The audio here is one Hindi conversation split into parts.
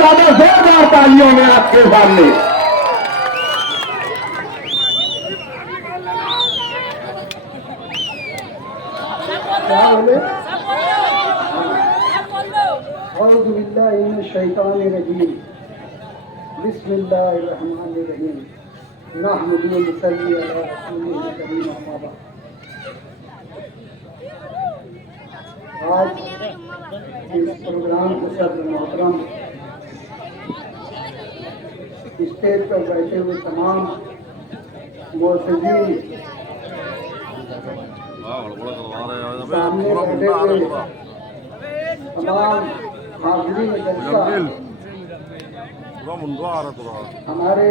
ज्यादा जोरदार तालियों में आपके सामने। औज़ुबिल्लाहिमिनश्शैतानिर्रजीम बिस्मिल्लाहिर्रहमानिर्रहीम नहमदुहु व नसल्ली अला रसूलिहिल करीम अम्मा बाद। आज इस प्रोग्राम के सदर मोहतरम स्टेज पर बैठे हुए तमाम मोअज़्ज़िज़ीन, सामने बैठे हुए तमाम हाज़रीन जलसा, हमारे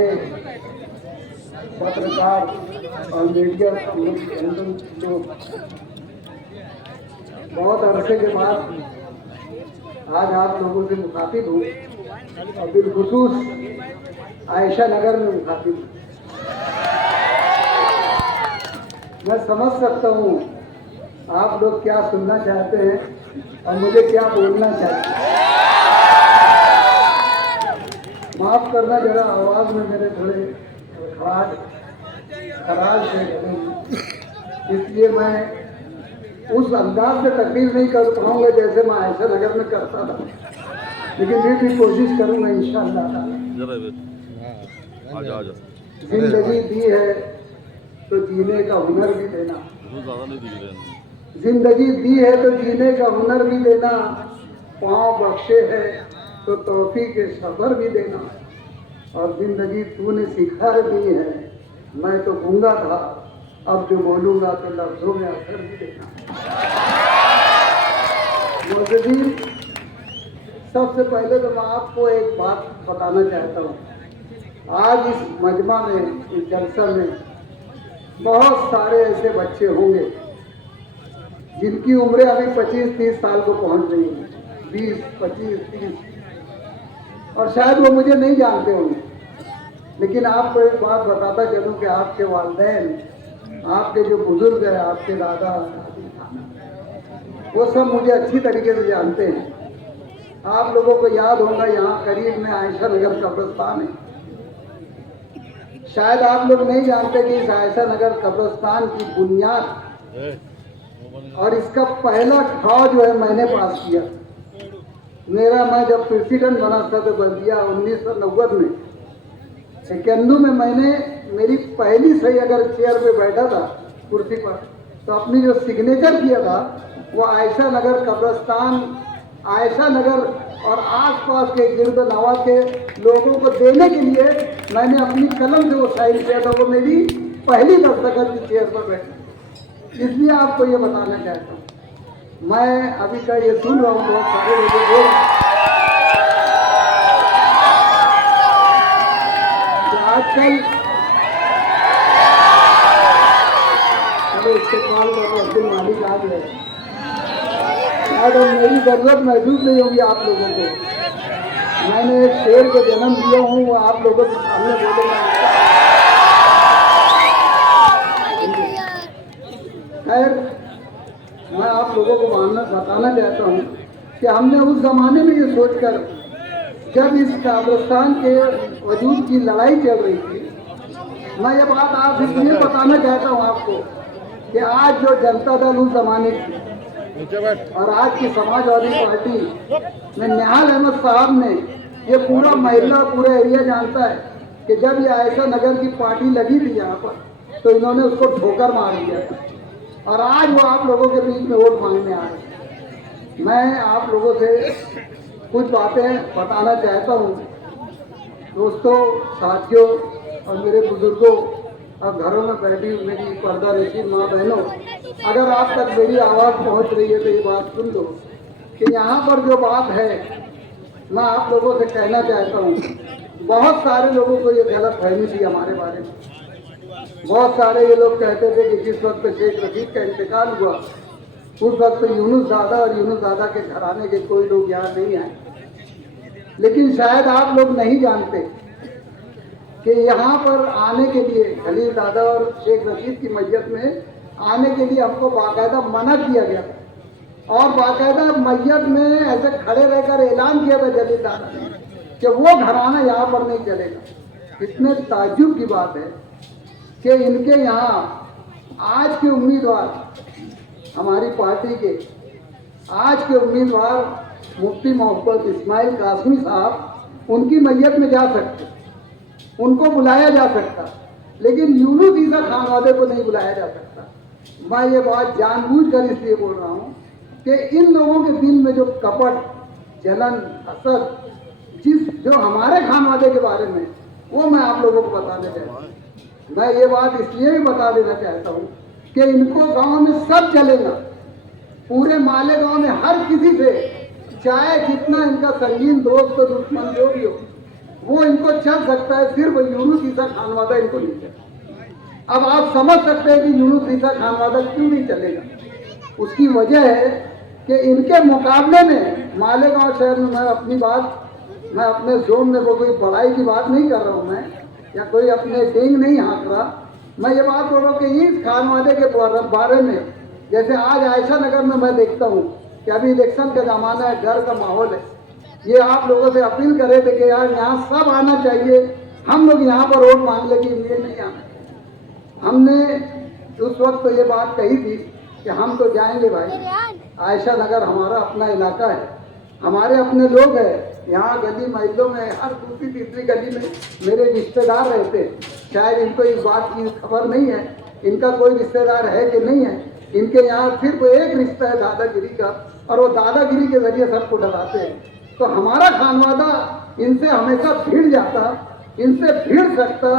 पत्रकार और मीडिया लोग, बहुत अरसे के बाद आज आप लोगों से मुखातिब हूँ और बिलखुसूस आयशा नगर में मुखातिब हूँ। मैं समझ सकता हूँ आप लोग क्या सुनना चाहते हैं और मुझे क्या बोलना चाहिए। माफ करना, जरा आवाज में मेरे थोड़े खराज है, इसलिए मैं उस अंदाज से तकरीर नहीं कर पाऊंगा जैसे मैं आयशा नगर में करता था, लेकिन फिर भी कोशिश करूंगा इंशाअल्लाह। जिंदगी दी है तो जीने का हुनर भी देना, जिंदगी दी है तो जीने का हुनर भी देना, पाँव बख्शे है तो तौफीक के सबर भी देना, और जिंदगी तूने सिखा दी है, मैं तो गूंगा था, अब जो बोलूंगा तो लफ्जों में असर भी देना। मोअज़्ज़िज़ीन, सबसे पहले तो मैं आपको एक बात बताना चाहता हूँ। आज इस मजमा में, इस जलसा में बहुत सारे ऐसे बच्चे होंगे जिनकी उम्रें अभी 25-30 साल को पहुंच रही हैं, 20, 25, 30, और शायद वो मुझे नहीं जानते होंगे, लेकिन आपको एक बात बताता चलूं कि आपके वालिदैन, आपके जो बुजुर्ग हैं, आपके दादा दादी, वो सब मुझे अच्छी तरीके से जानते हैं। आप लोगों को याद होगा यहाँ करीब में आयशा नगर कब्रिस्तान है। शायद आप लोग नहीं जानते कि इस आयशा नगर कब्रिस्तान की बुनियाद और इसका पहला ठा जो है मैंने पास किया। मैं जब प्रेसिडेंट बना था तो बल्दिया 1990 में 91 में मैंने मेरी पहली सही अगर चेयर पे बैठा था कुर्सी पर, तो अपनी जो सिग्नेचर किया था वो आयशा नगर कब्रिस्तान, आयशा नगर और आसपास के गिरद नवा के लोगों को देने के लिए मैंने अपनी कलम से वो साइन किया था। वो मेरी पहली दस्तखत की चेयर पर बैठी। इसलिए आपको ये बताना चाहता हूँ, मैं अभी का ये सुन रहा हूँ बहुत सारे लोग बोल आजकल इस्तेमाल कर अब्दुल मालिक आ गए, शायद मेरी जरूरत महसूस नहीं होगी आप लोगों को। मैंने एक शेर को जन्म दिया हूँ, वो आप लोगों के सामने बोलेगा। खैर, मैं आप लोगों को बताना चाहता हूँ कि हमने उस जमाने में ये सोचकर, जब इस कब्रिस्तान के वजूद की लड़ाई चल रही थी, मैं ये बात आप इसलिए बताना चाहता हूँ आपको कि आज जो जनता दल उस जमाने की और आज की समाजवादी पार्टी में निहाल अहमद साहब ने, ये पूरा महिला पूरा एरिया जानता है कि जब ये आयशा नगर की पार्टी लगी थी यहाँ पर, तो इन्होंने उसको ठोकर मार दिया था, और आज वो आप लोगों के बीच में वोट मांगने आ रहे। मैं आप लोगों से कुछ बातें बताना चाहता हूँ। दोस्तों, साथियों और मेरे बुजुर्गों और घरों में बैठी मेरी पर्दा नशीन माँ बहनों, अगर आप तक मेरी आवाज़ पहुँच रही है तो ये बात सुन लो कि यहाँ पर जो बात है, मैं आप लोगों से कहना चाहता हूँ। बहुत सारे लोगों को ये गलत फहमी थी हमारे बारे में। बहुत सारे ये लोग कहते थे कि जिस वक्त शेख रशीद का इंतकाल हुआ उस वक्त यूनुस दादा और यूनुस दादा के घराने के कोई लोग यहाँ नहीं आए। लेकिन शायद आप लोग नहीं जानते कि यहाँ पर आने के लिए, खलील दादा और शेख रशीद की मैयत में आने के लिए हमको बाकायदा मना किया गया था, और बाकायदा मैयत में ऐसे खड़े रहकर ऐलान किया था जलील दादा ने कि वो घराना यहाँ पर नहीं चलेगा। इतने ताज्जुब की बात है कि इनके यहाँ आज के उम्मीदवार, हमारी पार्टी के आज के उम्मीदवार मुफ्ती मोहब्बत इस्माइल कासमी साहब उनकी मैयत में जा सकते, उनको बुलाया जा सकता, लेकिन यूनुस ईसा खानवादे को नहीं बुलाया जा सकता। मैं ये बात जानबूझकर इसलिए बोल रहा हूँ कि इन लोगों के दिल में जो कपट, जलन, हसद जो हमारे खानवादे के बारे में, वो मैं आप लोगों को बताने चाहता हूँ। मैं ये बात इसलिए भी बता देना चाहता हूँ कि इनको गांव में सब चलेगा, पूरे माले गांव में हर किसी से, चाहे जितना इनका संगीन दोस्त दुश्मन जो भी हो, वो इनको चल सकता है, सिर्फ यूनुस ईसा खानवादा इनको नहीं चलेगा। अब आप समझ सकते हैं कि यूनुस ईसा खानवादा क्यों नहीं चलेगा। उसकी वजह है कि इनके मुकाबले में मालेगांव शहर में, मैं अपने जोन में कोई बड़ाई की बात नहीं कर रहा हूँ मैं, या कोई अपने डेंग नहीं हाँक रहा। मैं ये बात बोल रहा हूँ कि इस खानवादे के बारे में, जैसे आज आयशा नगर में मैं देखता हूँ कि अभी इलेक्शन का ज़माना है, डर का माहौल है। ये आप लोगों से अपील कर रहे थे कि यार यहाँ सब आना चाहिए, हम लोग यहाँ पर वोट मांग ले कि ये नहीं आना। हमने उस वक्त तो ये बात कही थी कि हम तो जाएंगे भाई, आयशा नगर हमारा अपना इलाका है, हमारे अपने लोग हैं। यहाँ गली महलों में हर दूसरी तीसरी गली में मेरे रिश्तेदार रहते हैं। शायद इनको इस बात की खबर नहीं है, इनका कोई रिश्तेदार है कि नहीं है। इनके यहाँ सिर्फ एक रिश्ता है दादागिरी का, और वो दादागिरी के जरिए सबको डराते हैं। तो हमारा खानवादा इनसे हमेशा भिड़ जाता, इनसे भिड़ सकता,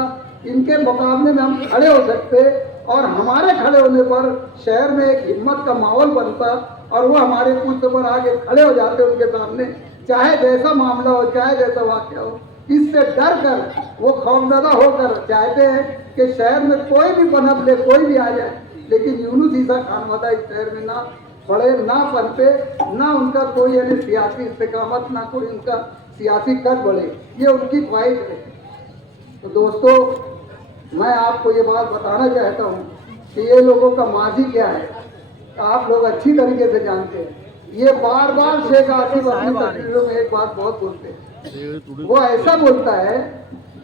इनके मुकाबले में हम खड़े हो सकते, और हमारे खड़े होने पर शहर में एक हिम्मत का माहौल बनता, और वो हमारे पुष्ट पर आके खड़े हो जाते उनके सामने, चाहे जैसा मामला हो, चाहे जैसा वाक्य हो। इससे डर कर वो खौफजदा होकर चाहते हैं कि शहर में कोई भी पनप ले, कोई भी आ जाए, लेकिन यूनुस ईसा खानवादा इस शहर में ना पड़े, ना पनपे, ना उनका कोई यानी सियासी इस्तेकामत, ना कोई उनका सियासी कद बढ़े। ये उनकी ख्वाहिश है। तो दोस्तों, मैं आपको ये बात बताना चाहता हूँ कि ये लोगों का माजी क्या है, आप लोग अच्छी तरीके से जानते हैं। ये बार बार शेख आसिफ अपनी तकरीरों में एक बात बहुत बोलते हैं। वो ऐसा बोलता है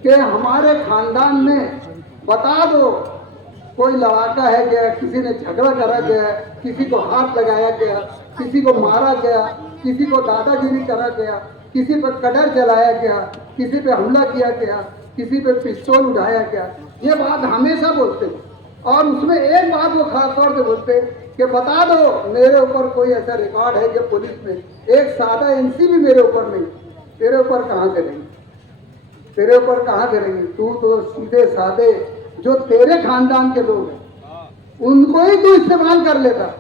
कि हमारे खानदान में बता दो कोई लड़ाका है क्या, किसी ने झगड़ा करा गया, किसी को हाथ लगाया गया, किसी को मारा गया, किसी को दादागिरी करा गया, किसी पर कटर चलाया गया, किसी पे हमला किया गया, किसी पे पिस्तौल उठाया गया। ये बात हमेशा बोलते हैं। और उसमें एक बात वो खास तौर से बोलते कि बता दो मेरे ऊपर कोई ऐसा रिकॉर्ड है कि पुलिस में एक सादा एनसी भी मेरे ऊपर नहीं। तेरे ऊपर कहाँ करेंगे, तेरे ऊपर कहाँ करेंगे? तू तो सीधे सादे जो तेरे खानदान के लोग हैं उनको ही तू इस्तेमाल कर लेता,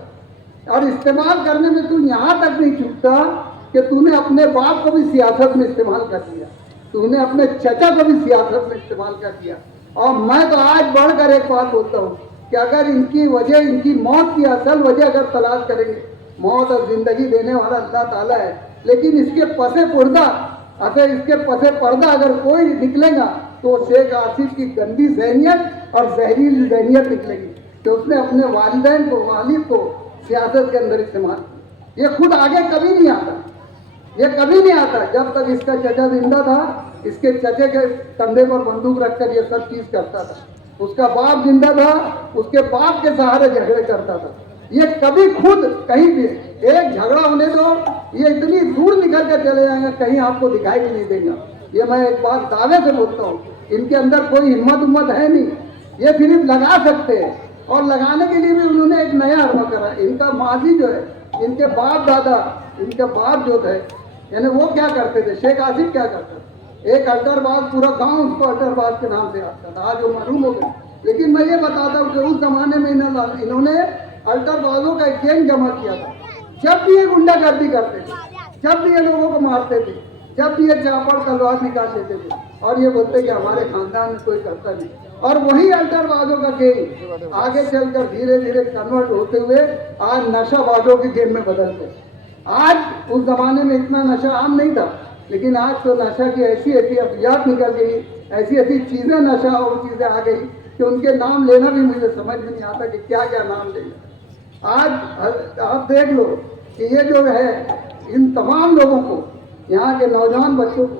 और इस्तेमाल करने में तू यहाँ तक नहीं चूकता कि तूने अपने बाप को भी सियासत में इस्तेमाल कर दिया, तूने अपने चचा को भी सियासत में इस्तेमाल कर दिया। और मैं तो आज बढ़कर एक बात बोलता हूँ कि अगर इनकी वजह, इनकी मौत की असल वजह अगर तलाश करेंगे, मौत और जिंदगी देने वाला अल्लाह ताला है, लेकिन इसके पसे पर्दा अगर कोई निकलेगा तो शेख आसिफ की गंदी जहनियत और जहरीली जहनियत निकलेगी कि उसने अपने वालिदैन को, वालिद को सियासत के अंदर इस्तेमाल। ये खुद आगे कभी नहीं आता, ये कभी नहीं आता। जब तक इसका चचा जिंदा था, इसके चचे के कंधे पर बंदूक रखकर ये सब चीज करता था। उसका बाप जिंदा था, उसके बाप के सहारे झगड़े करता था। ये कभी खुद कहीं भी एक झगड़ा होने दो, ये इतनी दूर निकल कर चले जाएंगे, कहीं आपको दिखाई भी नहीं देगा। ये मैं एक बात दावे से बोलता हूँ, इनके अंदर कोई हिम्मत है नहीं। ये सिर्फ लगा सकते हैं, और लगाने के लिए भी उन्होंने एक नया हरवा करा। इनका माजी जो है, इनके बाप दादा, इनके बाप जो थे, यानी वो क्या करते थे, शेख आसिफ क्या करता था, एक अल्टरबाज, पूरा गांव उसको अल्टरबाज के नाम से आता था, आज वो मालूम हो गया। लेकिन मैं ये बताता हूँ कि उस जमाने में इन्होंने अल्टरबाजों का एक गैंग जमा किया था। जब भी ये गुंडागर्दी करते थे, जब भी ये लोगों को मारते थे, जब भी ये चापड़ तलवार निकाल लेते थे, और ये बोलते कि हमारे खानदान में कोई करता नहीं। और वही अल्टरबाजों का गेम आगे चलकर धीरे धीरे कन्वर्ट होते हुए आज नशाबाजों के गेम में बदलते। आज उस जमाने में इतना नशा आम नहीं था, लेकिन आज तो नशा की ऐसी ऐसी अफियात निकल गई, ऐसी ऐसी चीज़ें, नशा और चीज़ें आ गई कि उनके नाम लेना भी मुझे समझ में नहीं आता कि क्या क्या नाम लेना। आज आप देख लो कि ये जो है, इन तमाम लोगों को, यहाँ के नौजवान बच्चों को,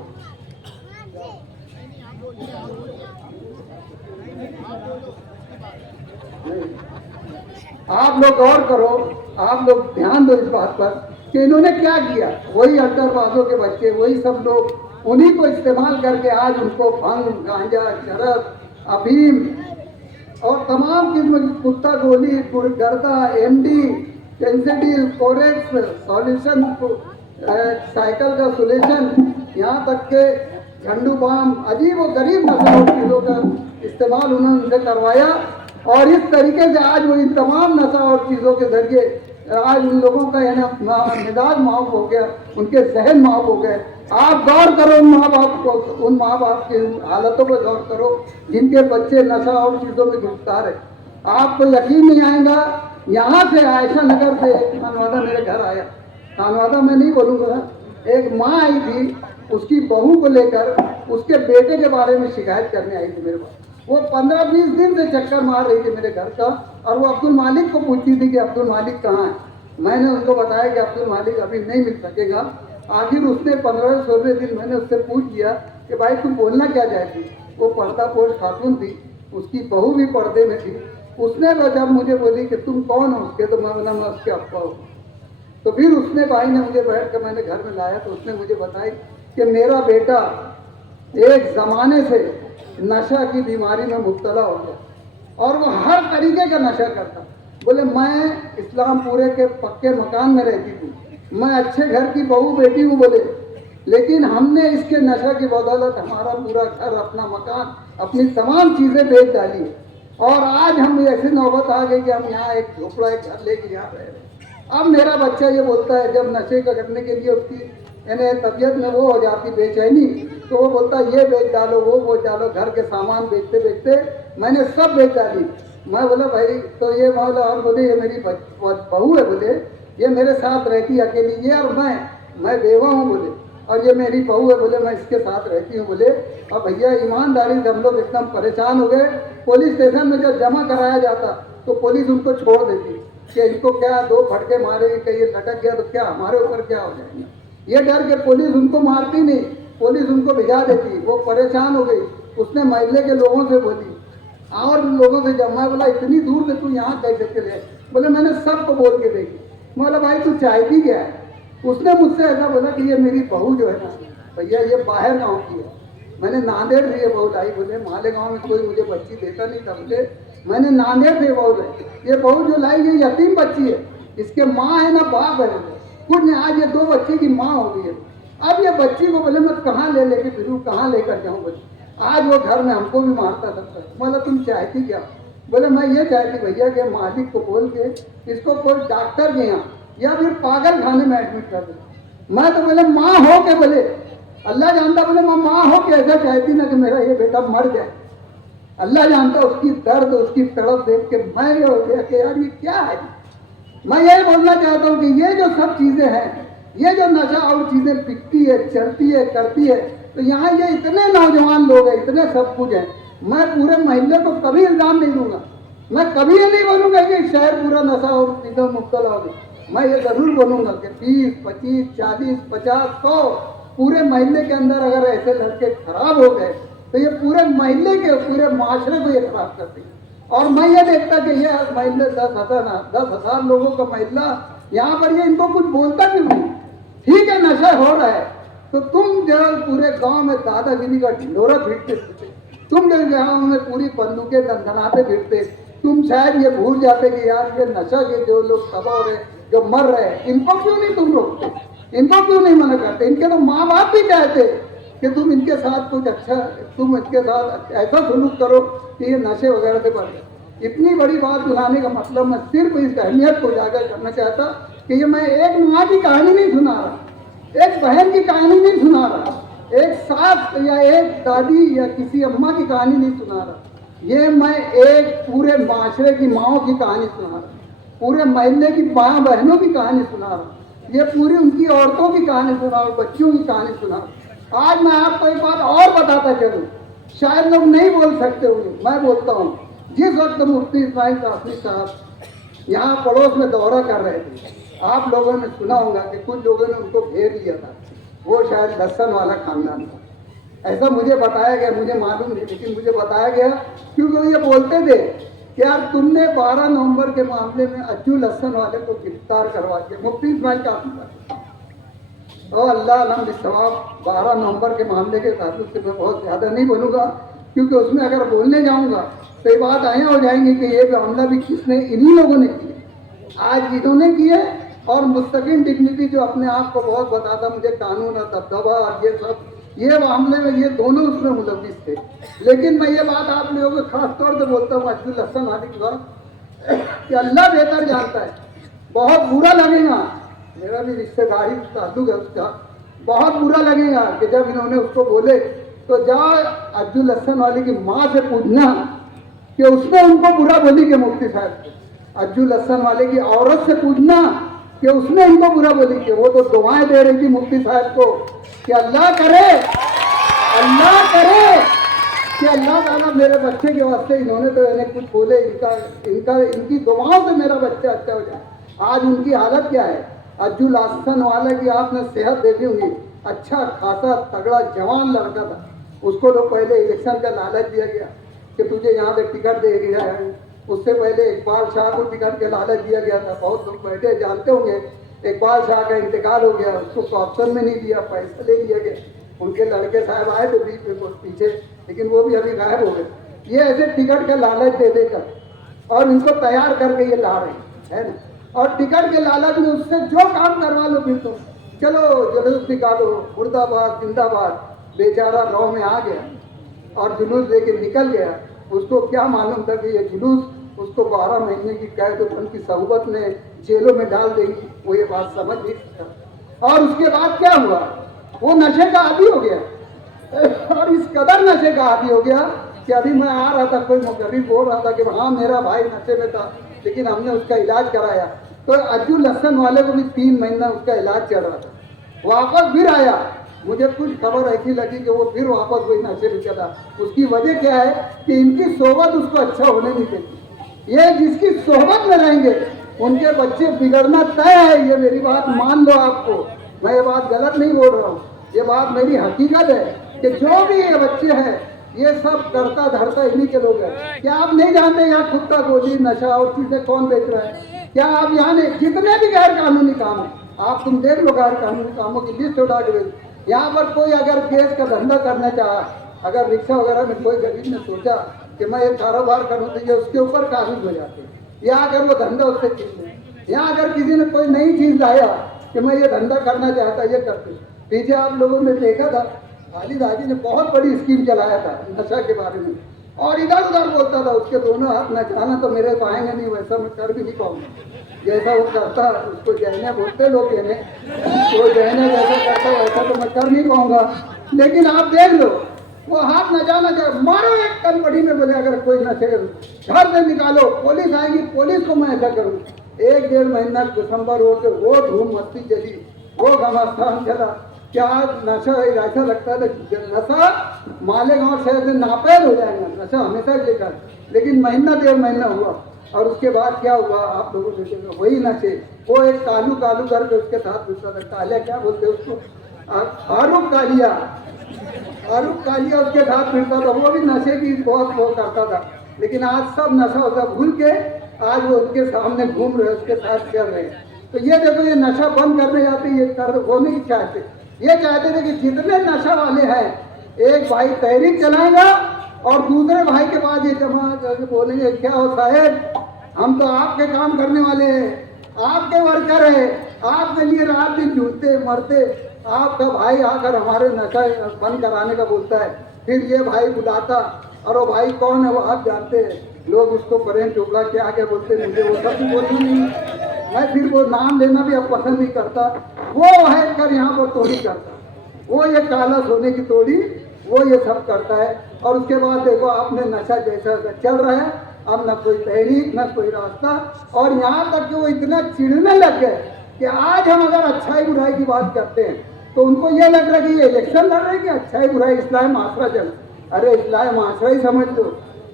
आप लोग गौर करो, आप लोग ध्यान दो इस बात पर कि इन्होंने क्या किया। वही अड्डरबाजों के बच्चे, वही सब लोग उन्हीं को इस्तेमाल करके आज उनको भंग, गांजा, चरस, अफीम और तमाम किस्म की कुत्ता गोली, गर्दा, एमडी, पेंसिडिल, कोरेक्स, सॉल्यूशन, साइकिल का सोल्यूशन, यहाँ तक के झंडू बाम, अजीब और गरीब नस्लों की चीज़ों का इस्तेमाल उन्होंने उनसे करवाया। और इस तरीके से आज वो इन तमाम नशा और चीज़ों के जरिए आज उन लोगों का मिजाज माफ हो गया, उनके जहन माफ हो गए। आप गौर करो उन माँ बाप को, उन माँ बाप की हालतों पर गौर करो जिनके बच्चे नशा और चीज़ों में गिरफ्तार है। आपको यकीन नहीं आएगा, यहाँ से आयशा नगर से खानवादा मेरे घर आया, खानवादा मैं नहीं बोलूँगा, एक माँ आई थी, उसकी बहू को लेकर उसके बेटे के बारे में शिकायत करने आई थी मेरे पास। वो 15-20 दिन से चक्कर मार रही थी मेरे घर का, और वो अब्दुल मालिक को पूछती थी कि अब्दुल मालिक कहाँ है। मैंने उनको बताया कि अब्दुल मालिक अभी नहीं मिल सकेगा। आखिर उसने 15-16 दिन मैंने उससे पूछ लिया कि भाई तुम बोलना क्या चाहती। वो पर्दापोश खातून थी, उसकी बहू भी पर्दे में थी। उसने जब मुझे बोली कि तुम कौन हो उसके, तो मैं बोला मैं उसके अब्बा हूँ। तो फिर उसने भाई ने मुझे बैठ कर मैंने घर में लाया, तो उसने मुझे बताई कि मेरा बेटा एक ज़माने से नशा की बीमारी में मुब्तला हो गया और वो हर तरीके का नशा करता। बोले मैं इस्लामपुरे के पक्के मकान में रहती थी, मैं अच्छे घर की बहू बेटी हूँ बोले, लेकिन हमने इसके नशा की बदौलत हमारा पूरा घर, अपना मकान, अपनी तमाम चीज़ें बेच डाली और आज हम ऐसी नौबत आ गई कि हम यहाँ एक झोपड़ा, एक घर लेके यहाँ रह रहे हैं। अब मेरा बच्चा ये बोलता है, जब नशे का करने के लिए उसकी यानी तबीयत में वो हो जाती बेचैनी, तो वो बोलता ये बेच डालो, वो बेच डालो। घर के सामान बेचते बेचते मैंने सब बेच डाली। मैं बोला भाई, तो ये बोला, और बोले ये मेरी बहू है बोले, ये मेरे साथ रहती है अकेली, ये और मैं बेवा हूँ बोले, और ये मेरी बहू है बोले, मैं इसके साथ रहती हूँ बोले। और भैया ईमानदारी से हम लोग एकदम परेशान हो गए। पुलिस स्टेशन में जब जमा कराया जाता तो पुलिस उनको छोड़ देती कि इनको क्या 2 फटके मारे, कहीं ये लटक गया तो क्या हमारे ऊपर क्या हो जाएगा। ये डर के पुलिस उनको मारती नहीं, पुलिस उनको भिजा देती। वो परेशान हो गई, उसने मोहल्ले के लोगों से बोली और लोगों से, जब मैं बोला इतनी दूर से तू यहाँ कैसे चले, बोले मैंने सबको बोल के देखी। मैं बोला भाई तू चाहती क्या है। उसने मुझसे ऐसा बोला कि ये मेरी बहू जो है ना भैया, ये बाहर गाँव की है, मैंने नांदेड़ से ये बहू लाई। बोले मालेगांव में कोई मुझे बच्ची देता नहीं था, बोले मैंने नांदेड़ से बहू लाई। ये बहू जो लाई ये यतीम बच्ची है, इसके माँ है ना बाप है, कुछ नहीं, आज ये 2 बच्चे की माँ हो गई है। अब ये बच्ची को बोले मैं कहाँ लेके फिरूँ, कहाँ लेकर जाऊँ बोले। आज वो घर में हमको भी मारता था। बोला तुम चाहती क्या। बोले मैं ये चाहती भैया कि मालिक को बोल के इसको कोई डॉक्टर के यहाँ या फिर पागल खाने में एडमिट कर दे। मैं तो बोले माँ हो के, बोले अल्लाह जानता, बोले मैं माँ हो के ऐसा चाहती ना कि मेरा ये बेटा मर जाए। अल्लाह जानता उसकी दर्द, उसकी तड़प देख के मैं ये हो गया कि यार ये क्या है। मैं यही बोलना चाहता हूँ कि ये जो सब चीज़ें हैं, ये जो नशा और चीज़ें बिकती है, चलती है, करती है, तो यहाँ ये इतने नौजवान लोग हैं, इतने सब कुछ हैं। मैं पूरे मोहल्ले को कभी इल्ज़ाम नहीं दूंगा, मैं कभी ये नहीं बोलूँगा कि शहर पूरा नशा और चीज़ों मुब्तला हो गई। मैं ये ज़रूर बोलूँगा कि 20, 25, 40, 50, 100 पूरे मोहल्ले के अंदर अगर ऐसे लड़के खराब हो गए तो ये पूरे मोहल्ले के, पूरे माशरे को ये खराब करते हैं। और मैं ये देखता कि ये मोहल्ले 10,000 लोगों का मोहल्ला, यहाँ पर ये इनको कुछ बोलता क्यों नहीं। ठीक है नशा हो रहा है तो तुम जो पूरे गांव में दादागिरी का ढिंढोरा पीटते फिरते, तुम जो गांव में पूरी बंदूकें दंदनाते फिरते, तुम शायद ये भूल जाते कि यार ये नशा के जो लोग तबाह हो रहे, जो मर रहे हैं, इनको क्यों नहीं तुम रोकते, इनको क्यों नहीं मना करते। इनके तो माँ बाप भी चाहते कि तुम इनके साथ कुछ अच्छा, तुम इनके साथ ऐसा सलूक करो कि ये नशे वगैरह से बढ़ जाए। इतनी बड़ी बात बुलाने का मतलब मैं सिर्फ इस अहमियत को उजागर करना चाहता कि ये मैं एक माँ की कहानी नहीं सुना रहा, एक बहन की कहानी नहीं सुना रहा, एक सास या एक दादी या किसी अम्मा की कहानी नहीं सुना रहा, ये मैं एक पूरे माशरे की माँओं की कहानी सुना रहा, पूरे मोहल्ले की माँ बहनों की कहानी सुना रहा, ये पूरी उनकी औरतों की कहानी सुना और बच्चियों की कहानी सुना। आज मैं आपको एक बात और बताता चलूँ, शायद लोग नहीं बोल सकते होंगे, मैं बोलता हूँ। जिस वक्त मुफ्ती इस्माइल कासमी साहब यहाँ पड़ोस में दौरा कर रहे थे, आप लोगों ने सुना होगा कि कुछ लोगों ने उनको घेर लिया था। वो शायद लसन वाला खानदान था, ऐसा मुझे बताया गया, मुझे मालूम नहीं, लेकिन मुझे बताया गया क्योंकि वो ये बोलते थे कि यार तुमने 12 नवंबर के मामले में अज्जुल हसन वाले को गिरफ्तार करवा दिया, मुफ्ती इस्माइल कासिम पर। और अल्लाह अलम बिस्सवाब 12 नवंबर के मामले के ताल्लुक से मैं बहुत ज़्यादा नहीं बोलूँगा, क्योंकि उसमें अगर बोलने जाऊँगा तो ये बात आए हो जाएंगी कि ये मामला भी किसने, इन्हीं लोगों ने किया। आज इन्होंने किए और मुस्तकिल डिग्निटी जो अपने आप को बहुत बताता मुझे कानून और दबदबा और ये सब, ये मामले में ये दोनों उसमें मुलविस थे। लेकिन मैं ये बात आप लोगों को खास तौर से बोलता हूँ अज्जुल हसन वाली की बात कि अल्लाह बेहतर जानता है। बहुत बुरा लगेगा, मेरा भी रिश्तेदारी ताल्लुक है उसका, बहुत बुरा लगेगा कि जब इन्होंने उसको बोले तो जाओ अज्जुल हसन वाली की माँ से पूछना कि उसने उनको बुरा बोली कि मुफ्ती साहब को। अज्जुल हसन वाले की औरत से पूछना कि उसने इनको बुरा बोली कि वो तो दुआएं दे रही थी मुफ्ती साहब को कि अल्लाह करे कि अल्लाह ताला मेरे बच्चे के वास्ते, इन्होंने तो इन्हें कुछ बोले, इनकी दुआओं से मेरा बच्चा अच्छा हो जाए। आज उनकी हालत क्या है? अज्जुल हसन वाले की आपने सेहत देखी होगी, अच्छा खासा तगड़ा जवान लड़का था, उसको तो पहले इलेक्शन का लालच दिया गया कि तुझे यहाँ पे टिकट दे दिया है। उससे पहले इकबाल शाह को टिकट के लालच दिया गया था, बहुत लोग बैठे जानते होंगे। इकबाल शाह का इंतकाल हो गया, उसको ऑप्शन में नहीं दिया, पैसा ले लिया गया। उनके लड़के साहब आए थे बीच में पीछे, लेकिन वो भी अभी गायब हो गए। ये ऐसे टिकट का लालच दे देकर और इनको तैयार करके ये ला रहे हैं ना, और टिकट के लालच में उससे जो काम करवा लो फिर तो चलो जुलूस निकालो, मुर्दाबाद जिंदाबाद। बेचारा गाँव में आ गया और जुलूस लेके निकल गया। उसको क्या मालूम था कि ये जुलूस उसको 12 महीने की कैद उनकी सहूबत में जेलों में डाल देगी, वो ये बात समझ नहीं सकता। और उसके बाद क्या हुआ, वो नशे का आदी हो गया और इस कदर नशे का आदी हो गया कि अभी मैं आ रहा था, कोई मुकर्री बोल रहा था कि हाँ मेरा भाई नशे में था, लेकिन हमने उसका इलाज कराया। तो अज्जुल हसन वाले को भी 3 महीना उसका इलाज चल रहा था, वापस फिर आया। मुझे कुछ खबर ऐसी लगी कि वो फिर वापस वही नशे में चला। उसकी वजह क्या है कि इनकी सोबत उसको अच्छा होने नहीं देती। ये जिसकी सोबत में रहेंगे उनके बच्चे बिगड़ना तय है, ये मेरी बात मान लो। आपको मैं ये बात गलत नहीं बोल रहा हूँ, ये बात मेरी हकीकत है कि जो भी ये बच्चे हैं ये सब करता धरता इन्हीं के लोग हैं। क्या आप नहीं जानते यहाँ कुत्ता गोली नशा और चीजें कौन बेच रहा है? क्या आप यहाँ नहीं, जितने भी गैर कानूनी काम है आप तुम देख लो, गैर कानूनी कामों की लिस्ट उठा के देख। यहाँ पर कोई अगर गैस का धंधा करना चाहा, अगर रिक्शा वगैरह में कोई गरीब ने सोचा कि मैं एक कारोबार करूँ तो ये उसके ऊपर काबिज हो जाते हैं, या अगर वो धंधा उससे छीन ले। यहाँ अगर किसी ने कोई नई चीज़ लाया कि मैं ये धंधा करना चाहता, ये करते। पीछे आप लोगों ने देखा था खालिद हाजी ने बहुत बड़ी स्कीम चलाया था नशा के बारे में, और इधर उधर बोलता था, उसके दोनों हाथ नचाना तो मेरे को आएंगे नहीं, वैसा मैं कर भी नहीं पाऊंगा जैसा वो करता। उसको जहने बोलते लोग, कहने वो जहने जैसा करता वैसा तो मैं कर नहीं पाऊंगा। लेकिन आप देख लो वो हाथ नचाना चाहे, मारो एक कंपनी में बोले अगर कोई नशे घर से निकालो, पुलिस आएगी, पुलिस को मैं ऐसा करूँ। 1-1.5 महीना दिसंबर हो के वो धूम मस्ती चली, वो घमासान चला। क्या नशा ऐसा लगता है नशा मालेगांव शहर से नापैद हो जाएगा, नशा हमेशा लेकर। लेकिन महीना 1.5 महीना हुआ और उसके बाद क्या हुआ आप लोगों ने देखा, वही नशे। वो एक कालू करके उसके साथ दूसरा था, कालिया क्या बोलते उसको, फारूक कालिया उसके साथ फिरता था। वो भी नशे की बहुत वो करता था। लेकिन आज सब नशा वशा भूल के आज वो उनके सामने घूम रहे, उसके साथ चल रहे। तो ये देखो, ये नशा बंद करने जाते, ये कर वो नहीं चाहते। ये चाहते थे कि जितने नशा वाले हैं, एक भाई तहरीक चलाएगा और दूसरे भाई के पास ये जमा बोलेंगे क्या हो साहेब, हम तो आपके काम करने वाले हैं, आपके वर्कर है, आपके लिए रात दिन जूझते मरते। आपका भाई आकर हमारे नशा बंद कराने का बोलता है, फिर ये भाई बुलाता, और वो भाई कौन है वो आप जानते हैं। लोग उसको प्रेम चोपड़ा क्या क्या बोलते, मुझे वो सब भी बोलना नहीं, मैं फिर वो नाम लेना भी अब पसंद नहीं करता। वो है कर यहाँ पर तोड़ी करता, वो ये काला सोने की तोड़ी, वो ये सब करता है। और उसके बाद देखो आपने नशा जैसा चल रहा है, अब न कोई तहरीक न कोई रास्ता। और यहाँ तक कि वो इतना चिढ़ने लग गए कि आज हम अगर अच्छाई बुराई की बात करते हैं तो उनको ये लग रहा है कि ये इलेक्शन लड़ रहे हैं कि अच्छाई बुराई इस्लाही माशरा चल। अरे इस्लाही माशरा ही समझ लो।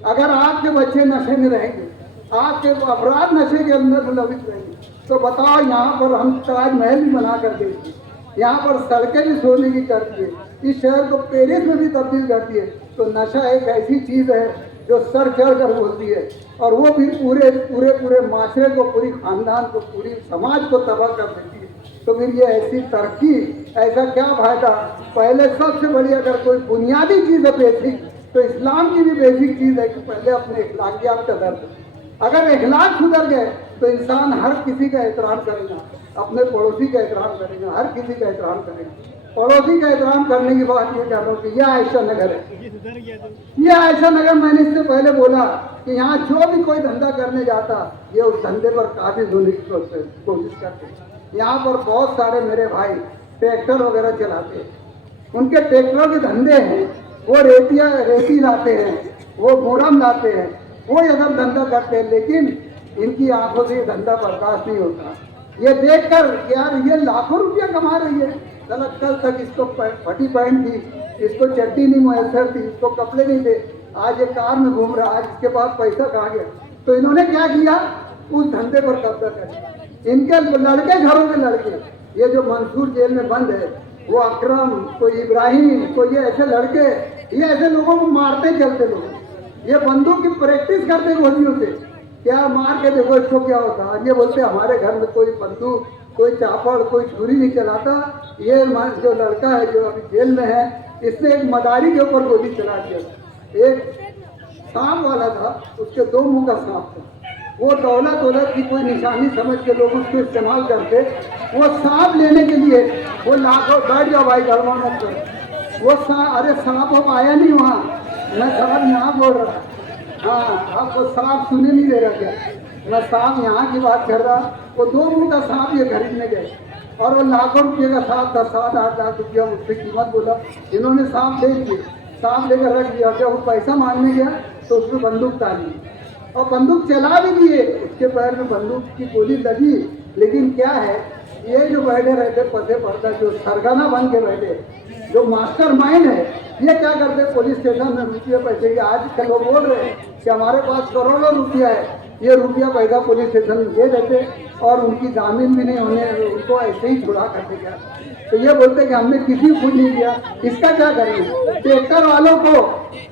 अगर आपके बच्चे नशे में रहेंगे, आपके अपराध नशे के अंदर मुलविस रहेंगे, तो बताओ यहाँ पर हम ताजमहल भी बना कर देंगे, यहाँ पर सड़कें भी सोने की कर दिए, इस शहर को पेरिस में भी तब्दील कर दिए। तो नशा एक ऐसी चीज़ है जो सर चढ़ कर बोलती है, और वो भी पूरे पूरे पूरे माशरे को, पूरी खानदान को, पूरी समाज को तबाह कर देती है। तो फिर ये ऐसी तरक्की, ऐसा क्या फायदा। पहले सबसे बड़ी अगर कोई बुनियादी चीज़ है बेसिक, तो इस्लाम की भी बेसिक चीज़ है कि पहले अपने अखलाकियात का दर्द। अगर अखलाक सुधर गए तो इंसान हर किसी का एहतराम करेगा, अपने पड़ोसी का एहतराम करेगा, हर किसी का एहतराम करेगा। पड़ोसी का एहतराम करने की बात ये कह रहा हूँ कि यह आयशा नगर है। यह आयशा नगर, मैंने इससे पहले बोला कि यहाँ जो भी कोई धंधा करने जाता, ये उस धंधे पर काबिज होने की कोशिश करते। यहाँ पर बहुत सारे मेरे भाई ट्रैक्टर वगैरह चलाते हैं, उनके ट्रैक्टरों के धंधे हैं, वो रेती लाते हैं, वो मोरम लाते हैं, वो ये सब धंधा करते हैं। लेकिन इनकी आंखों से ये धंधा बर्दाश्त नहीं होता। ये देखकर यार ये लाखों रुपया कमा रही है, कल तक इसको फटी पैंट थी, इसको चड्डी नहीं मैसर थी, इसको कपड़े नहीं थे, आज ये कार में घूम रहा, आज इसके पास पैसा कहाँ गया। तो इन्होंने क्या किया, उस धंधे पर कब्जा कर लिया। इनके लड़के, घरों के लड़के, ये जो मंसूर जेल में बंद है, वो अकरम, कोई इब्राहिम, कोई ये ऐसे लड़के, ये ऐसे लोगों को मारते चलते लोग, ये बंदूक की प्रैक्टिस करते गोलियों से, क्या मार के देखो इसको क्या होता। और ये बोलते हमारे घर में कोई बंदूक, कोई चापड़, कोई छुरी नहीं चलाता। ये जो लड़का है जो अभी जेल में है, इसने एक मदारी के ऊपर गोली चला दिया। एक सांप वाला था, उसके 2 मुंह का सांप था, वो दौलत की कोई निशानी समझ के लोग उसको इस्तेमाल करते। वो सांप लेने के लिए वो लाखों, बैठ जाओ भाई गड़बड़ मत करो, वो सांप, अरे सांप अब आया नहीं वहाँ, मैं सांप यहाँ बोल रहा। हाँ, आपको सांप सुने नहीं दे रहा क्या, मैं सांप यहाँ की बात कर रहा। वो 2 मुंह का सांप ये खरीदने गए, और वो लाखों रुपये का सांप था, 7-8 लाख रुपया उससे कीमत बोला। इन्होंने सांप ले लिए, सांप लेकर रख दिया। जब वो पैसा मांगने गया तो उसमें बंदूक डाली, और बंदूक चला भी दिए, उसके पैर में बंदूक की गोली लगी। लेकिन क्या है, ये जो बैठे रहते पते पर्दा, जो सरगना बन के बैठे, जो मास्टर माइंड है, ये क्या करते, पुलिस स्टेशन में रुपये पैसे की, आज कल लोग बोल रहे हैं कि हमारे पास करोड़ों रुपया है, ये रुपया पैसा पुलिस स्टेशन में दे देते, और उनकी जामीन भी नहीं होने, उनको ऐसे ही छुड़ा करते क्या। तो ये बोलते कि हमने किसी को कुछ नहीं दिया, इसका क्या करेंगे। ट्रैक्टर वालों को,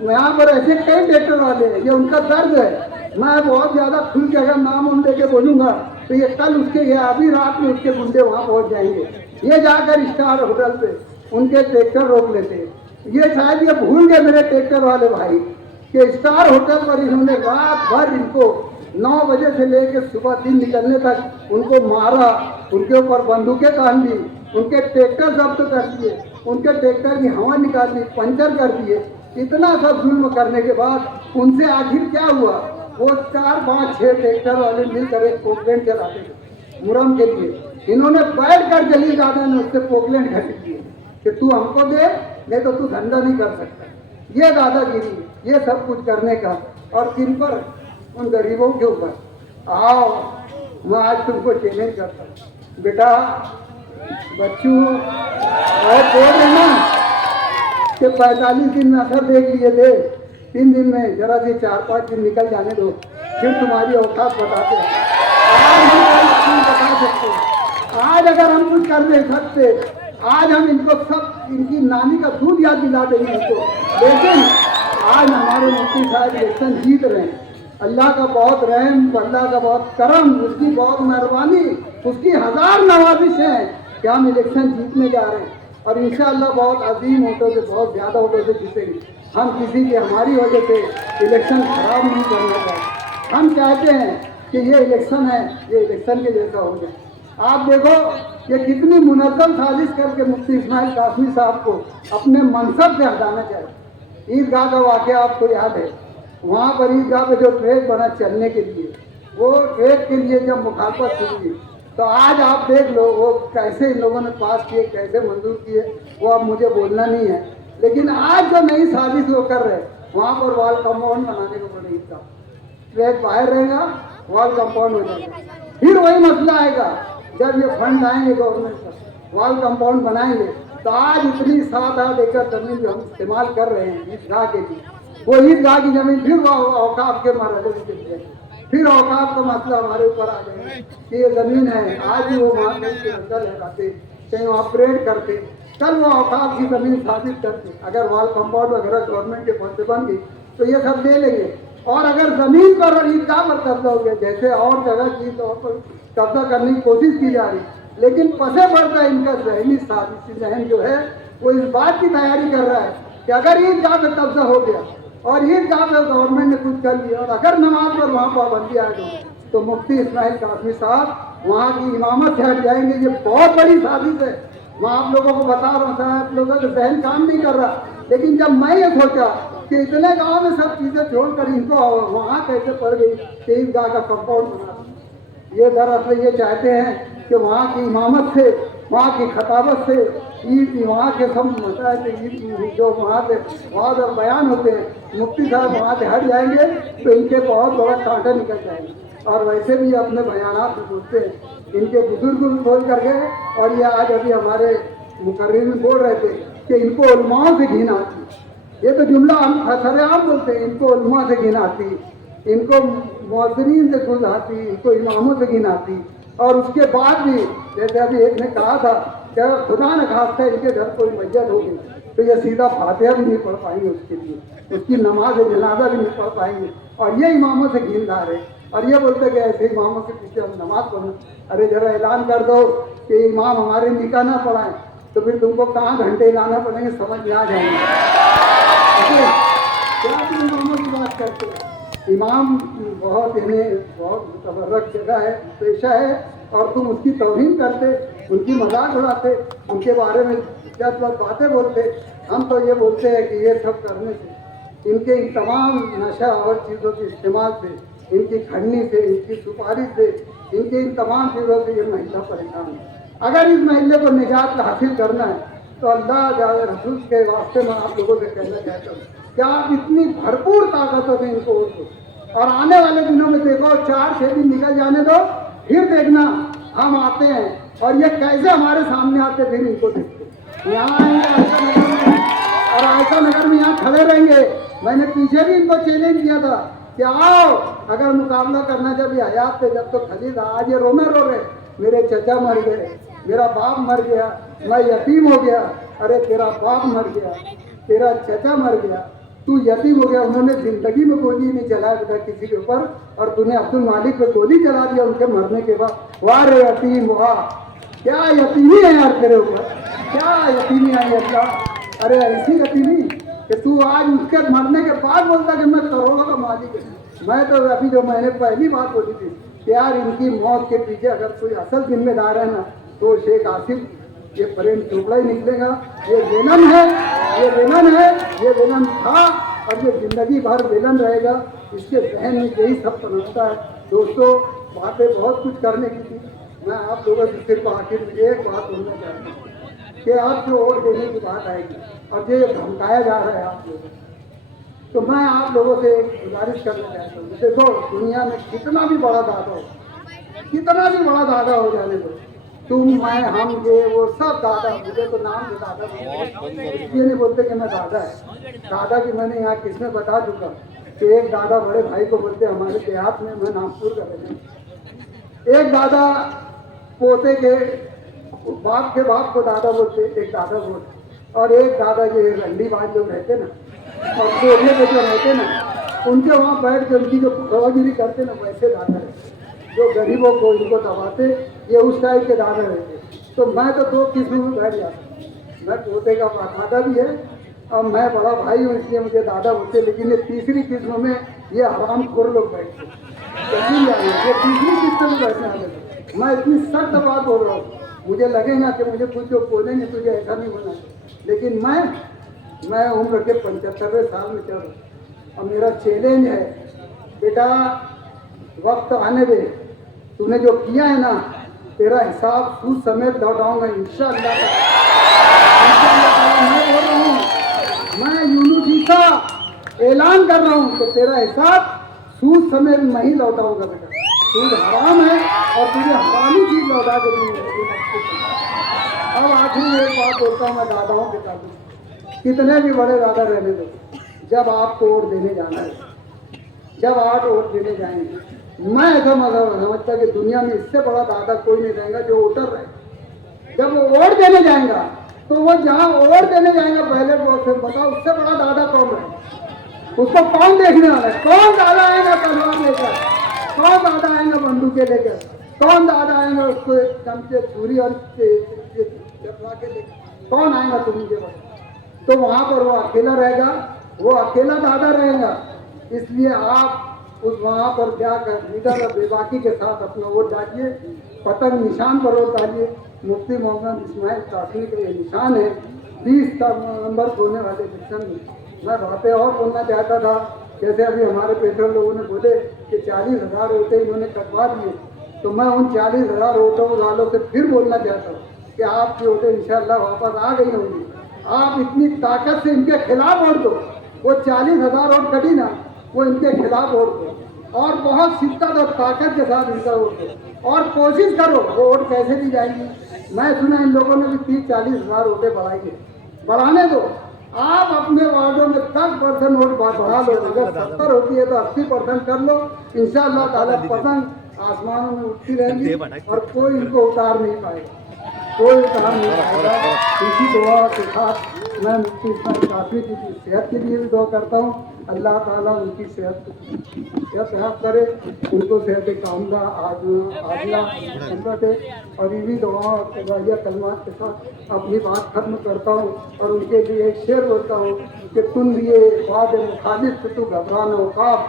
यहाँ पर ऐसे कई ट्रैक्टर वाले हैं, ये उनका दर्द है। मैं बहुत ज़्यादा खुल के अगर नाम उन दे के बोलूँगा तो ये कल उसके गया, अभी रात में उसके गुंडे वहाँ पहुँच जाएंगे। ये जाकर स्टार होटल पे उनके ट्रैक्टर रोक लेते। ये शायद ये भूल गए मेरे ट्रैक्टर वाले भाई कि स्टार होटल पर इन्होंने रात भर इनको 9 बजे से लेकर सुबह 3 निकलने तक उनको मारा, उनके ऊपर बंदूकें तान दी, उनके ट्रैक्टर जब्त कर दिए, उनके ट्रैक्टर की हवा निकाल दी, पंचर कर दिए। इतना सब जुल्म करने के बाद उनसे आखिर क्या हुआ, वो 4, 5, 6 ट्रैक्टर वाले मिलकर एक पोकलैंड चलाते थे मुरम के लिए। इन्होंने बैठ कर जलील दादा ने उससे पोकलैंड खरीद दिए कि तू हमको दे, नहीं तो तू धंधा नहीं कर सकता। ये दादागिरी, ये सब कुछ करने का, और किन पर, उन गरीबों के ऊपर। आओ, मैं आज तुमको चैलेंज करता हूँ, बेटा बच्चू, और बोल रहे ना कि 45 दिन में असर देख लिए थे, 3 दिन में जरा से 4-5 दिन निकल जाने दो, फिर तुम्हारी औकात बताते हैं। आज हम बता सकते, आज अगर हम कुछ कर नहीं सकते, आज हम इनको सब, इनकी नानी का दूध याद दिला देंगे इनको। लेकिन आज हमारे मुफ्ती साहब इलेक्शन जीत रहे हैं। अल्लाह का बहुत रहम, अल्लाह का बहुत करम, उसकी बहुत मेहरबानी, उसकी 1000 नवाजिश है कि हम इलेक्शन जीतने जा रहे हैं, और इंशाअल्लाह बहुत अजीम वोटों से, बहुत ज़्यादा वोटों से जीतेंगे। हम किसी की, हमारी वजह से इलेक्शन खराब नहीं करना चाहते। हम चाहते हैं कि ये इलेक्शन है, ये इलेक्शन के जैसा हो जाए। आप देखो ये कितनी मुनज़्ज़म साजिश करके मुफ्ती इस्माइल कासमी साहब को अपने मनसब से हटाना चाहिए। ईदगाह का वाक़या आपको याद है, वहाँ पर ईदगाह पे जो ट्रैक बना चलने के लिए, वो ट्रैक के लिए जब मुखालफत हुई, तो आज आप देख लो वो कैसे इन लोगों ने पास किए, कैसे मंजूर किए, वो अब मुझे बोलना नहीं है। लेकिन आज जो नई साजिश वो कर रहे हैं, वहाँ पर वॉल कंपाउंड बनाने को बोले, ईदगाह ट्रैक बाहर रहेगा, वॉल कंपाउंड हो जाएगा। फिर वही मसला आएगा, जब ये फंड आएंगे गवर्नमेंट का, वॉल कंपाउंड बनाएंगे, तो आज इतनी 7-8 एकड़ जमीन जो हम इस्तेमाल कर रहे हैं ईदगाह के लिए, वो ईदगाह की जमीन फिर वो औकाफ के मरहले में चल जाएगी। फिर औकाफ का मसला हमारे ऊपर आ जाएगा कि ये ज़मीन है, आज भी वो मार लगाते, कहीं ऑपरेट करते, कल वो औकाफ की ज़मीन साबित करते। अगर वॉल कंपाउंड वगैरह गवर्नमेंट के पद से बन गई तो ये सब ले लेंगे। और अगर जमीन पर और ईदगाह पर कब्जा हो गया, जैसे और जगह की तौर पर कब्जा करने की कोशिश की जा रही, लेकिन पसे बढ़ता इनका जहनी साजिश जहन जो है वो इस बात की तैयारी कर रहा है कि अगर ईदगाह पे कब्जा हो गया और ईदगाह पे गवर्नमेंट ने कुछ कर लिया और अगर नमाज पर वहाँ पाबंदी आ गई तो मुफ्ती इस्माइल कासमी साहब वहाँ की इमामत से हट जाएंगे। ये बहुत बड़ी साजिश है। मैं आप लोगों को बता रहा हूँ, आप लोगों का जहन काम नहीं कर रहा। लेकिन जब मैं ये सोचा कि इतने गांव में सब चीजें छोड़कर इनको वहाँ कैसे पड़ गई कि ईदगाह का कंपाउंड बना, ये दरअसल ये चाहते हैं कि वहाँ की इमामत से, वहाँ की खताबत से, ईद वहाँ के सब मसाइल ईद जो वहाँ से वाद और बयान होते हैं, मुफ्ती साहब वहाँ से हट जाएंगे तो इनके बहुत बड़ा कांटा निकल जाएंगे। और वैसे भी अपने बयानात में बोलते हैं, इनके बुजुर्ग भी बोल कर गए और ये आज अभी हमारे मुकर्रिर बोल रहे थे कि इनको उलमाओं से घिन आती। ये तो जुमला हम सरेआम बोलते हैं, इनको उलमा से घिन आती, इनको मौजरीन से खुद आती, इनको इमामों से घिन आती। और उसके बाद भी जैसे अभी एक ने कहा था कि खुदा न खास्ता इनके घर कोई मैयत होगी तो ये सीधा फातिहा भी नहीं पढ़ पाएंगे, उसके लिए उसकी नमाज जनाजा भी नहीं पढ़ पाएंगे। और ये इमामों से घिनदार है और ये बोलते कि ऐसे इमामों के पीछे हम नमाज पढ़ना। अरे जरा ऐलान कर दो कि इमाम हमारे निकाह ना पढ़ाएं तो फिर तुमको कहाँ घंटे लाना पड़ेंगे, समझ में आ जाएंगे। क्या तुम इमामों की बात करते हो? इमाम बहुत इन्हें बहुत मुतबर्रक जगह है, पेशा है, और तुम उसकी तौहीन करते, उनकी मजाक उड़ाते, उनके बारे में जब बातें बोलते। हम तो ये बोलते हैं कि ये सब करने से, इनके इन तमाम नशा और चीज़ों के इस्तेमाल से, इनकी खन्नी से, इनकी सुपारी से, इनके इन तमाम चीज़ों से ये महिला परेशान है। अगर इस महिला को निजात हासिल करना है तो अल्लाह रसूल के वास्ते में आप लोगों से कहना चाहता हूँ कि आप इतनी भरपूर ताकतों से इनको दो और आने वाले दिनों में देखो 4-6 दिन निकल जाने दो, फिर देखना हम आते हैं और ये कैसे हमारे सामने आते, फिर इनको देखते यहाँ आएंगे आयशा नगर में, और आयशा नगर में यहाँ खड़े रहेंगे। मैंने पीछे भी इनको चैलेंज किया था कि आओ अगर मुकाबला करना, जब ये हयात थे, जब तो खलीद, आज ये रोना रो रहे, मेरे चचा मर गए, मेरा बाप मर गया, मैं यतीम हो गया। अरे तेरा बाप मर गया, तेरा चचा मर गया, तू यतीम हो गया, उन्होंने जिंदगी में गोली नहीं चलाया बेटा किसी के ऊपर, और तूने अब्दुल मालिक पे गोली चला दिया उनके मरने के बाद। वाह रे यतीम, वाह क्या यतीमी है यार तेरे ऊपर, क्या यतीमी है अल्लाह। अरे ऐसी यतीमी कि तू आज उसके मरने के बाद बोलता कि मैं करोड़ों का मालिक हूँ। मैं तो अभी जो मैंने पहली बात बोली थी कि यार इनकी मौत के पीछे अगर कोई असल जिम्मेदार है ना तो शेख आसिफ, ये प्रेम चोपड़ा ही निकलेगा। ये विलन है, ये विलन है, ये विलन था और ये जिंदगी भर विलन रहेगा। इसके जहन में यही सब पनपता है। दोस्तों बातें बहुत कुछ करने की थी, मैं आप लोगों से सिर्फ आखिर में एक बात बोलना चाहता हूँ कि आप जो वोट देने की बात आएगी और जो धमकाया जा रहा है आप लोगों को, तो मैं आप लोगों से एक गुजारिश करना चाहता हूँ। देखो दुनिया में कितना भी बड़ा दादा हो, कितना भी बड़ा दादा हो जाने दो, तुम मैं हम ये वो सब दादा, मुझे तो नाम से दादा ये नहीं बोलते कि मैं दादा है। दादा की मैंने यहाँ किसमें बता चुका कि एक दादा बड़े भाई को बोलते हमारे देहात में, मैं नागपुर का रहने, एक दादा पोते के बाप के बाप को दादा बोलते, एक दादा बोलते, और एक दादा ये रंडीबाज लोग रहते ना और कोठे पे जो रहते ना, उनके वहाँ बैठ के उनकी जो खवागिरी करते ना, वैसे दादा रहते जो गरीबों को इनको दबाते, ये उस टाइप के दादा रहते। तो मैं तो 2 किस्मों में बैठ जाता, मैं पोते का दादा भी है और मैं बड़ा भाई हूँ इसलिए मुझे दादा बोलते, लेकिन ये तीसरी किस्म में ये हरामखोर लोग बैठते, ये तीसरी किस्म में बैठने वाले। मैं इतनी सख्त बात बोल रहा हूँ, मुझे लगेगा कि मुझे कुछ जो बोलेंगे तुझे ऐसा नहीं होना, लेकिन मैं उम्र के 75वें साल में चल रहा हूँ और मेरा चैलेंज है बेटा वक्त आने दे, तूने जो किया है ना तेरा हिसाब सूद समेत लौटाऊंगा इंशाअल्लाह। मैं बोल रहा हूँ, मैं यूनुस ऐलान कर रहा हूँ कि तेरा हिसाब सूद समेत मैं ही लौटाऊंगा बेटा। सूद हराम है और तुझे हरामी चीज लौटा के दूंगा। अब आखिर में एक बात बोलता हूँ मैं दादाओं के साथ, कितने भी बड़े दादा रहने दो, जब आपको वोट देने जाना है, जब आप वोट देने जाएंगे, मैं ऐसा समझता कि दुनिया में इससे बड़ा दादा कोई नहीं रहेगा जो वोटर रहे। जब वो वोट देने जाएगा तो वो जहाँ वोट देने जाएगा पहले वोट से बताओ उससे बड़ा दादा कौन रहे, उसको कौन देखने वाला है? कौन दादा आएगा तलवार लेकर, कौन दादा आएगा बंदूकें लेकर, कौन दादा आएगा उसको एक चमचे छुरी और चपला के लेकर, कौन आएगा तुम्हें के पास? तो वहां पर वो अकेला रहेगा, वो अकेला दादा रहेगा। इसलिए आप उस वहां पर जाकर लीडर और बेबाकी के साथ अपना वोट डालिए, पतंग निशान पर वोट डालिए। मुफ्ती मोहम्मद इस्माइल कासमी का ये निशान है 20 नवंबर को होने वाले इलेक्शन में। मैं बातें और बोलना चाहता था, जैसे अभी हमारे पेट्रोल लोगों ने बोले कि 40,000 वोटें इन्होंने कटवा दिए, तो मैं उन 40,000 वोटों वालों से फिर बोलना चाहता हूँ कि आपकी वोटें इंशाल्लाह वापस आ गई होंगी। आप इतनी ताकत से इनके खिलाफ वोट दो, वो 40,000 वोट कटी ना, वो इनके खिलाफ वोट दो और बहुत शिद्दत और ताकत के साथ इनका वोट दो और कोशिश करो वो वोट कैसे दी जाएगी। मैं सुना इन लोगों ने भी 30-40,000 वोटें बढ़ाई है, बढ़ाने दो। आप अपने वार्डों में 10% वोट बढ़ा लो, अगर 70 होती है तो 80% कर लो। इंशाअल्लाह ताला पतंग आसमानों में उठती रहेंगी और कोई इनको उतार नहीं पाएगा, कोई उतार नहीं पाएगा। इसी दुआ के साथ मैं मुफ्ती इस्माइल कासमी जी की सेहत के लिए भी दुआ करता हूँ। अल्लाह ताला उनकी सेहत करे, उनको सेहत कामदा आजिला दे। और इन्हीं दुआओं और कलमात के साथ अपनी बात खत्म करता हूँ और उनके लिए एक शेर बोलता हूँ कि तुम लिए बाद मुखालिफ तो घबराना औकाब।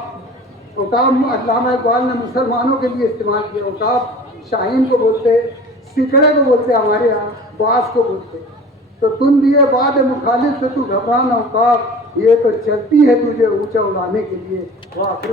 औकाब अल्लामा इकबाल ने मुसलमानों के लिए इस्तेमाल किया। औकाब शाहीन को बोलते, सिकड़े को बोलते, हमारे यहाँ बास को बोलते। तो तुम दिए बाद मुखालिफ से तू घबराना औकाब, ये तो चलती है तुझे ऊंचा उड़ाने के लिए। वाह, फिर